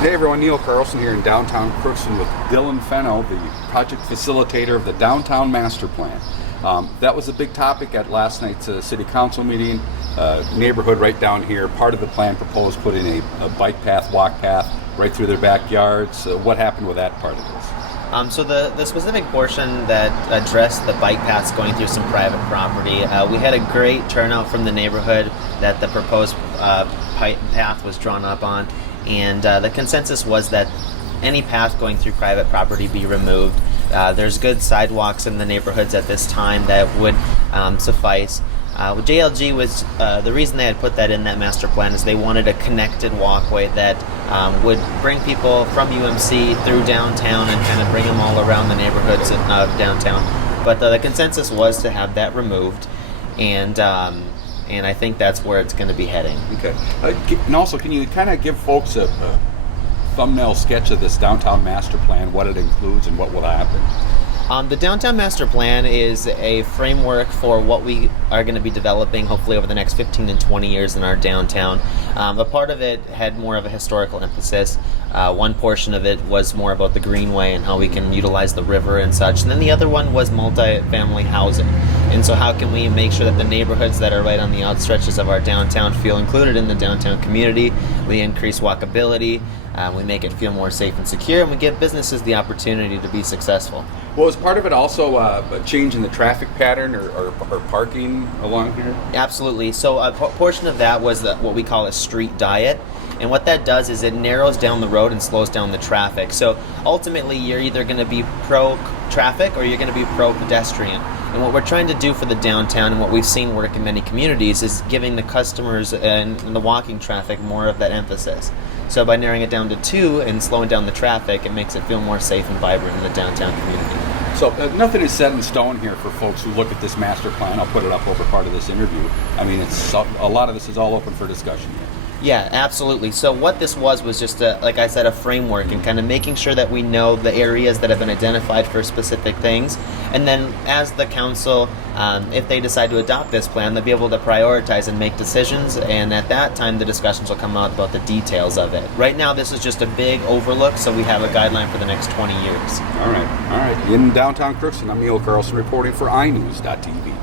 Hey everyone, Neil Carlson here in downtown Crookston with Dylan Fennell, the project facilitator of the Downtown Master Plan. That was a big topic at last night's City Council meeting. Neighborhood right down here, part of the plan proposed putting a bike path, walk path right through their backyards. What happened with that part of this? So the specific portion that addressed the bike paths going through some private property, we had a great turnout from the neighborhood that the proposed bike path was drawn up on. And the consensus was that any path going through private property be removed. There's good sidewalks in the neighborhoods at this time that would suffice. JLG was the reason they had put that in that master plan is they wanted a connected walkway that would bring people from UMC through downtown and kind of bring them all around the neighborhoods of downtown. But the consensus was to have that removed, and I think that's where it's going to be heading. Okay. And also, can you kind of give folks a thumbnail sketch of this downtown master plan, what it includes and what will happen? The Downtown Master Plan is a framework for what we are going to be developing hopefully over the next 15 and 20 years in our downtown. A part of it had more of a historical emphasis. One portion of it was more about the greenway and how we can utilize the river and such. And then the other one was multi-family housing. And so how can we make sure that the neighborhoods that are right on the outstretches of our downtown feel included in the downtown community? We increase walkability, we make it feel more safe and secure, and we give businesses the opportunity to be successful. Well, is part of it also a change in the traffic pattern or parking along here? Absolutely. So a portion of that was what we call a street diet. And what that does is it narrows down the road and slows down the traffic. So ultimately, you're either going to be pro-traffic or you're going to be pro-pedestrian. And what we're trying to do for the downtown and what we've seen work in many communities is giving the customers and the walking traffic more of that emphasis. So by narrowing it down to 2 and slowing down the traffic, it makes it feel more safe and vibrant in the downtown community. So nothing is set in stone here for folks who look at this master plan. I'll put it up over part of this interview. I mean, a lot of this is all open for discussion here. Yeah, absolutely. So what this was just, like I said, a framework and kind of making sure that we know the areas that have been identified for specific things. And then as the council, if they decide to adopt this plan, they'll be able to prioritize and make decisions. And at that time, the discussions will come out about the details of it. Right now, this is just a big overlook, so we have a guideline for the next 20 years. All right. In downtown Crookston, I'm Neil Carlson reporting for iNews.tv.